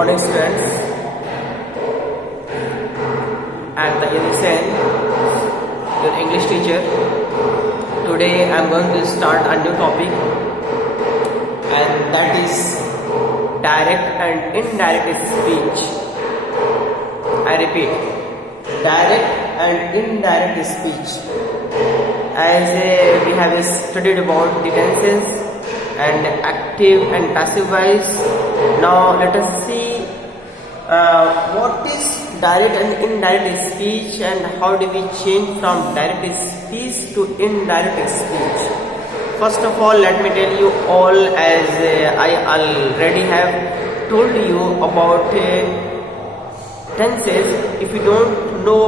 morning, students. I am Tayyib Hussain, your English teacher. Today I am going to start a new topic, and that is direct and indirect speech. I repeat, direct and indirect speech. As we have studied about the tenses and active and passive voice. Now let us see what is direct and indirect speech and how do we change from direct speech to indirect speech. First of all, let me tell you all, as I already have told you about tenses. If you don't know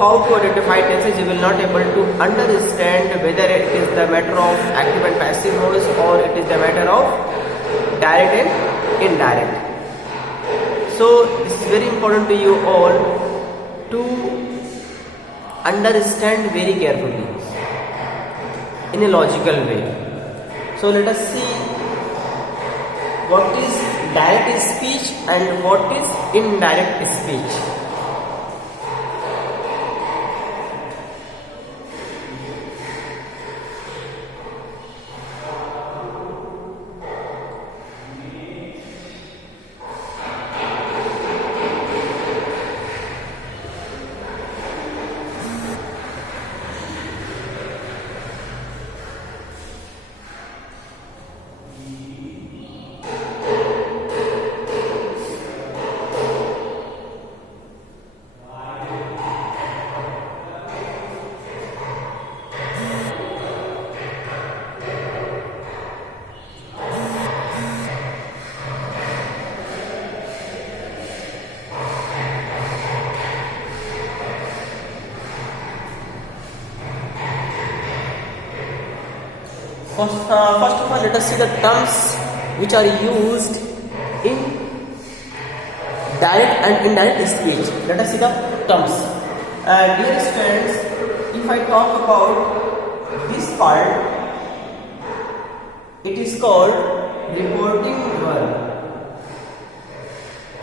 how to identify tenses, you will not able to understand whether it is the matter of active and passive voice or it is the matter of direct and indirect. So this is very important to you all to understand very carefully in a logical way. So let us see what is direct speech and what is indirect speech. First of all, let us see the terms which are used in direct and indirect speech. Let us see the terms. Dear students, if I talk about this part, it is called reporting verb.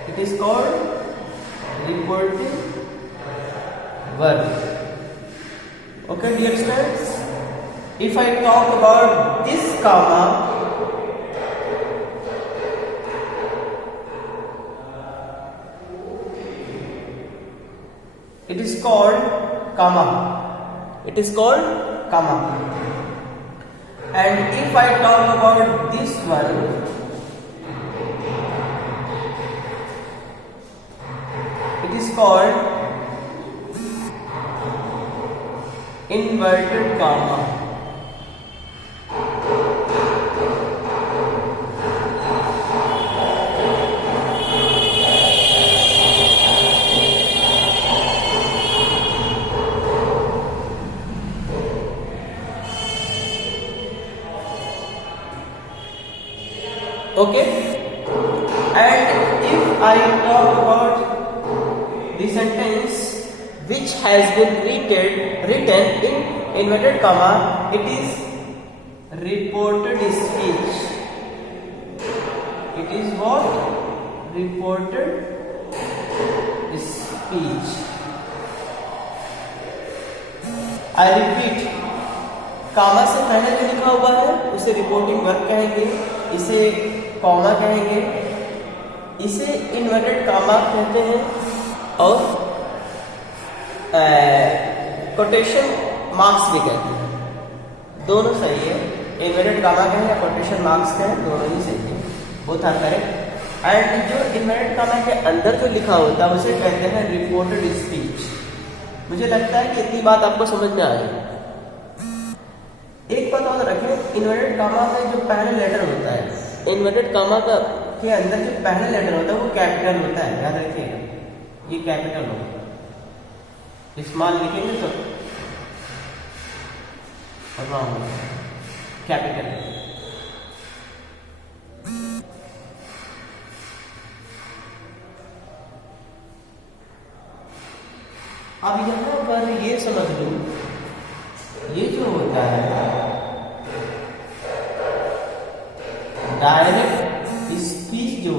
It is called reporting verb. Okay, dear students. If I talk about this comma, it is called comma. It is called comma. And if I talk about this one, it is called inverted comma. Okay, and if I talk about the sentence which has been written in inverted comma, it is reported speech. It is what? Reported speech. I repeat, कामा से पहले जो लिखा हुआ है उसे reporting verb कहेंगे, इसे comma कहेंगे, इसे इन्वर्टेड कामा कहते हैं और कोटेशन मार्क्स भी कहते हैं. दोनों सही है. इन्वर्टेड कामा कहें या कोटेशन मार्क्स कहें, दोनों ही सही है. Both are correct. एंड जो इन्वर्टेड कामा के अंदर जो लिखा होता है उसे कहते हैं रिपोर्टेड स्पीच. मुझे लगता है कि इतनी बात आपको समझ में आई. एक बात और रखें, इन्वर्टेड कामा में जो पहला लेटर होता है, इन्वर्टेड कामा का के अंदर जो पहला लेटर होता है वो कैपिटल होता है. याद रखिएगा, ये कैपिटल होगा. स्मॉल लिखेंगे तो रॉन्ग. कैपिटल. अब यहाँ पर ये समझ लो, ये जो होता है डायरेक्ट स्पीच जो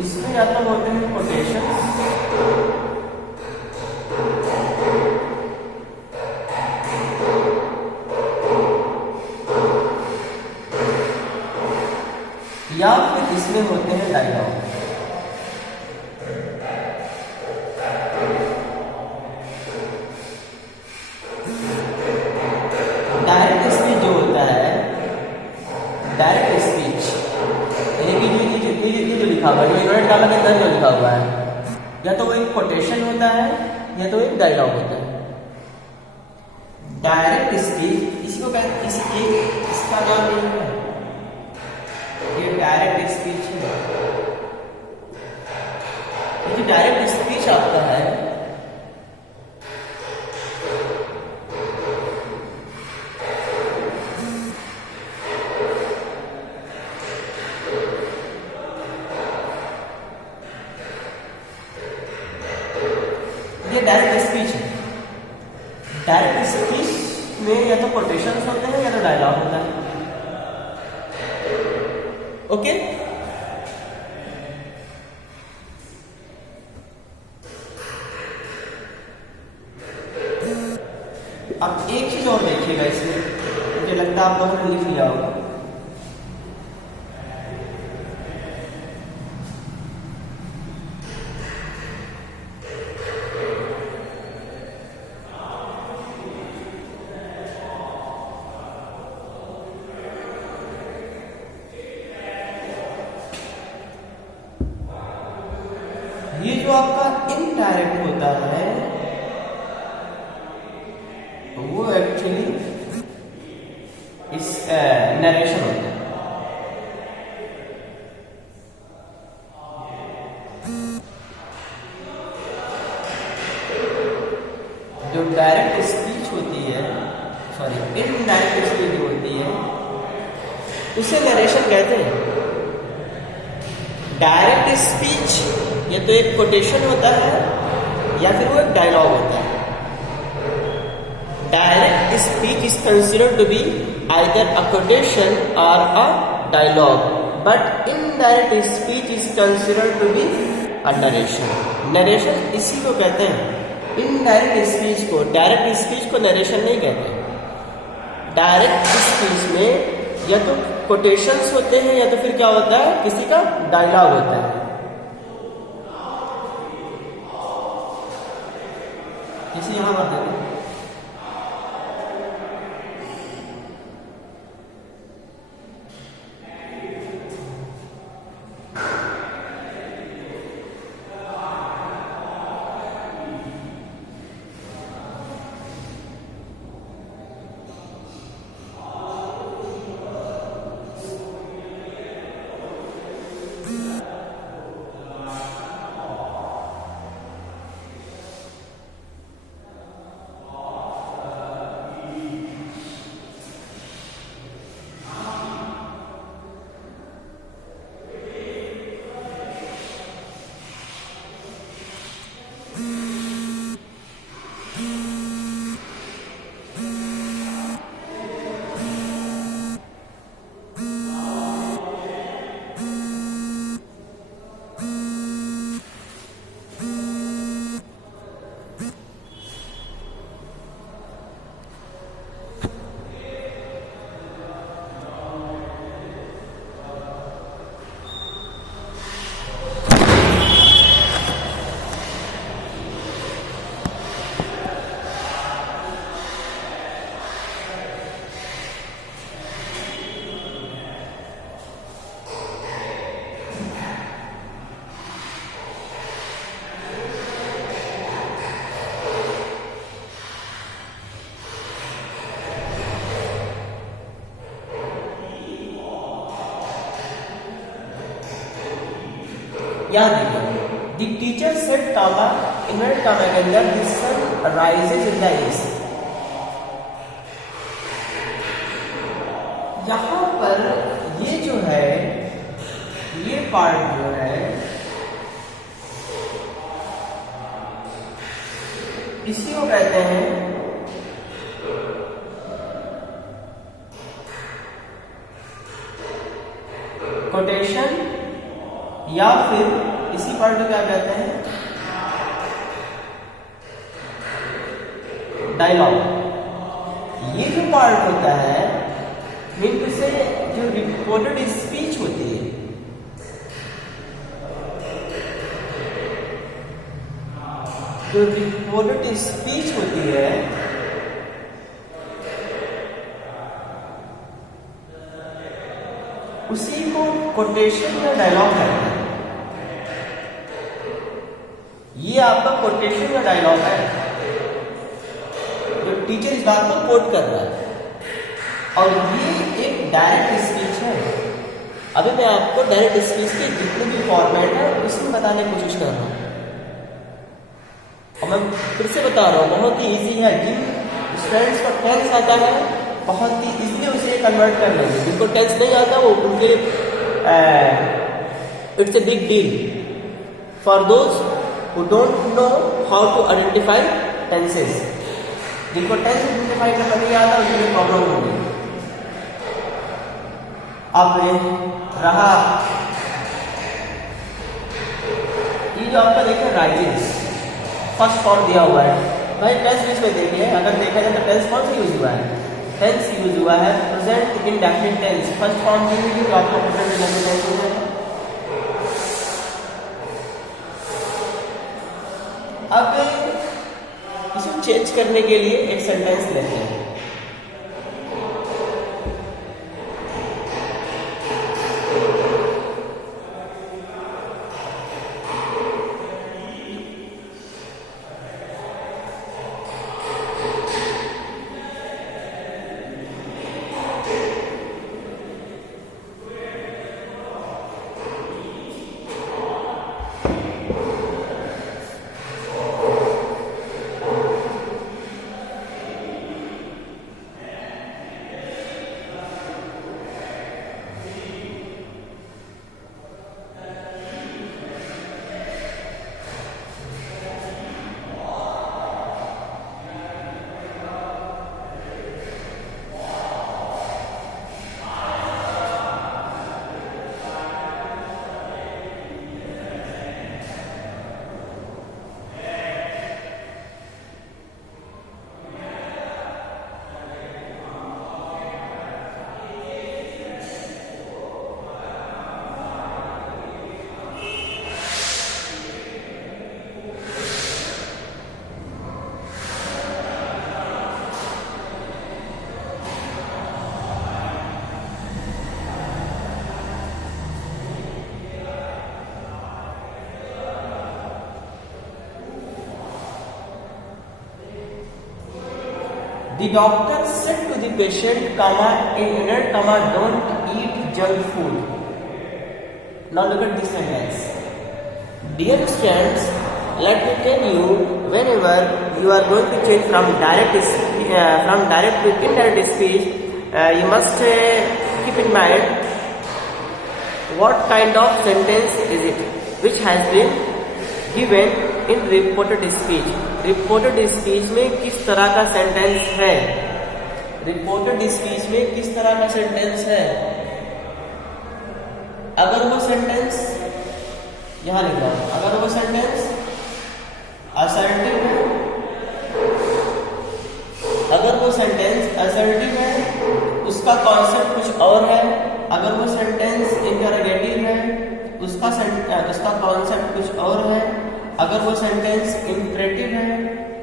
इसमें या तो होते हैं कोटेशन या फिर इसमें होते हैं डायलॉग। डायरेक्ट स्पीच जो होता है, डायरेक्ट स्पीच ये जो लिखा हुआ है, जो इन्वर्ट डाला के अंदर जो लिखा हुआ है, या तो वो एक कोटेशन होता है या तो एक डायलॉग होता है। डायरेक्ट स्पीच इसको कहते, इसका नाम ये है, ये डायरेक्ट स्पीच है। ये जो डायरेक्ट स्पीच आता है, ये डायरेक्ट स्पीच है। डायरेक्ट स्पीच में या तो कोटेशंस होते हैं या तो डायलॉग होता है। ओके, अब एक चीज और देखिएगा इसमें, मुझे लगता है आप लोगों ने लिख लिया होगा। ये जो आपका इनडायरेक्ट होता है वो एक्चुअली इस नरेशन होता है। जो डायरेक्ट स्पीच होती है, सॉरी इनडायरेक्ट स्पीच होती है, उसे नरेशन कहते हैं। डायरेक्ट स्पीच या तो एक कोटेशन होता है या फिर वो एक डायलॉग होता है। Direct speech is considered to be either a quotation और a dialogue, but indirect speech is considered to be a narration. Narration इसी को कहते हैं, इनडायरेक्ट स्पीच को। डायरेक्ट स्पीच को नरेशन नहीं कहते। डायरेक्ट स्पीच में या तो कोटेशंस होते हैं या तो फिर क्या होता है, किसी का डायलॉग होता है। इसे यहां पर देखो, याद रखिए, the teacher said comma invert comma के अंदर the sun rises in the east. यहां पर ये जो है, ये पार्ट जो है इसी को कहते हैं कोटेशन या फिर इसी पार्ट को क्या कहते हैं? डायलॉग। ये जो पार्ट होता है मीन्स से जो रिपोर्टेड स्पीच होती है, जो रिपोर्टेड स्पीच होती है उसी को कोटेशन या डायलॉग कहते हैं। ये आपका कोटेशन या डायलॉग है, जो टीचर इस बात को कोट कर रहा है, और ये एक डायरेक्ट स्पीच है। अभी मैं आपको डायरेक्ट स्पीच के जितने भी फॉर्मेट है उसमें बताने की कोशिश कर रहा हूँ, और मैं फिर से बता रहा हूँ बहुत ही इजी है। जिन स्टूडेंट्स को टेंस आता है बहुत ही इजीली उसे कन्वर्ट कर लेंगे, जिनको टेंस नहीं आता वो उनके it's a big deal for those who don't know how to identify tenses. जिनको टेंस आइडेंटिफाई करना नहीं आता उनके लिए प्रॉब्लम होगी। अब रहा ये जो आपका देखिए राइजेस, फर्स्ट फॉर्म दिया हुआ है भाई। टेंस बीच में देखिए, अगर देखा जाए तो टेंस कौन सा यूज हुआ है? टेंस यूज हुआ है present indefinite tense. First form दी हुई तो आपको प्रेजेंट इंडेफिनिट टेंस हो जाएगा। अब इसे चेंज करने के लिए एक सेंटेंस लेते हैं। The doctor said to the patient, in inner comma, don't eat junk food. Now look at this sentence. Dear students, let me tell you, whenever you are going to change from direct to indirect speech, you must keep in mind what kind of sentence is it which has been given in reported speech. Reported speech में किस तरह का sentence है? Reported speech में किस तरह का sentence है? अगर वो सेंटेंस यहां लिख रहा हूं, अगर वो सेंटेंस असर्टिव है, अगर वो सेंटेंस असर्टिव है उसका कॉन्सेप्ट कुछ और है। अगर वो सेंटेंस इंटरोगेटिव है उसका कॉन्सेप्ट कुछ और है। अगर वो सेंटेंस इंपरेटिव है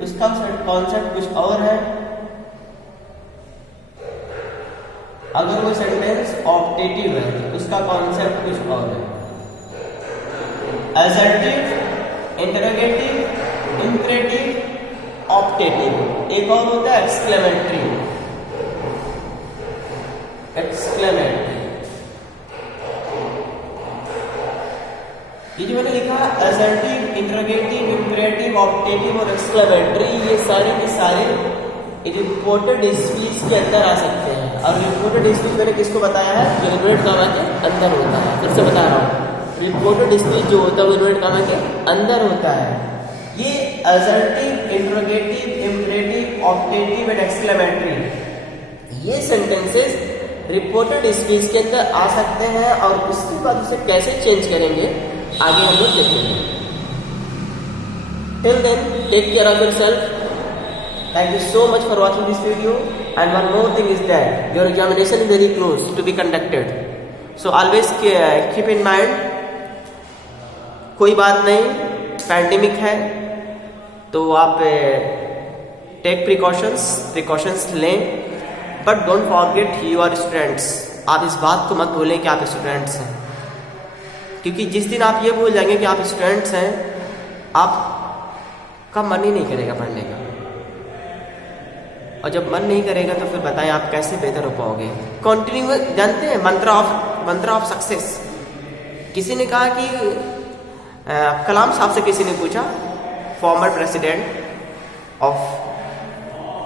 उसका कॉन्सेप्ट कुछ और है। अगर वो सेंटेंस ऑप्टेटिव है उसका कॉन्सेप्ट कुछ और है। Assertive, interrogative, imperative, optative. एक और होता है एक्सक्लेमेटरी। एक्सक्लेमेटरी ये जो मैंने लिखा असर्टिव, इंटरोगेटिव, इंपरेटिव, ऑप्टेटिव और एक्सक्लेमेटरी, ये सारे के सारे रिपोर्टेड स्पीच के अंदर आ सकते हैं। और रिपोर्टेड स्पीच मैंने किसको बताया है? जो इन्वर्टेड कॉमा के अंदर होता है। फिर से बता रहा हूँ, रिपोर्टेड स्पीच जो होता है वो इन्वर्टेड कॉमा के अंदर होता है। ये assertive, interrogative, imperative, optative and exclamatory ये सेंटेंसेस रिपोर्टेड स्पीच के अंदर आ सकते हैं। और उसके बाद उसे कैसे चेंज करेंगे आगे हम लोग देखेंगे। Till then take care of yourself. Thank you so much for watching this video. And one more thing is that your examination is very close to be conducted. So always keep in mind, कोई बात नहीं, pandemic है तो आप take precautions लें, but don't forget you are students. आप इस बात को मत भूलें कि आप स्टूडेंट्स हैं, क्योंकि जिस दिन आप ये भूल जाएंगे कि आप स्टूडेंट्स हैं, आपका मन ही नहीं करेगा पढ़ने का, और जब मन नहीं करेगा तो फिर बताएं आप कैसे बेहतर हो पाओगे। कंटिन्यू, जानते हैं मंत्र ऑफ सक्सेस। किसी ने कहा कि कलाम साहब से किसी ने पूछा, फॉर्मर प्रेसिडेंट ऑफ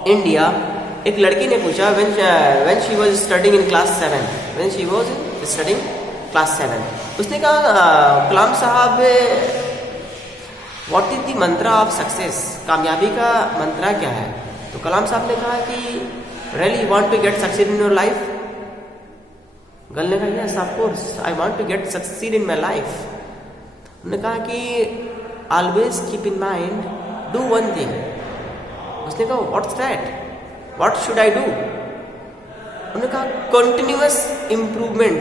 इंडिया, एक लड़की ने पूछा when she was studying in class 7, उसने कहा कलाम साहब व्हाट इज द मंत्र ऑफ सक्सेस, कामयाबी का मंत्रा क्या है? तो कलाम साहब ने कहा कि really want to get succeed in your life? Girl ने कहा yes of course I want to get succeed in my life. उन्होंने कहा कि always keep in mind do one thing. उसने कहा what's that, what should I do? उन्होंने कहा continuous improvement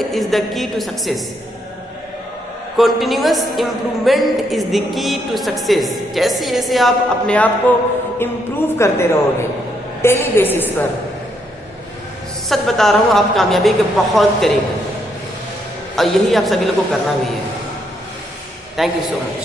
is the key to success. Continuous improvement is the key to success. जैसे जैसे आप अपने आप को इंप्रूव करते रहोगे डेली बेसिस पर, सच बता रहा हूं आप कामयाबी के बहुत करीब हैं, और यही आप सभी लोगों को करना भी है। Thank you so much.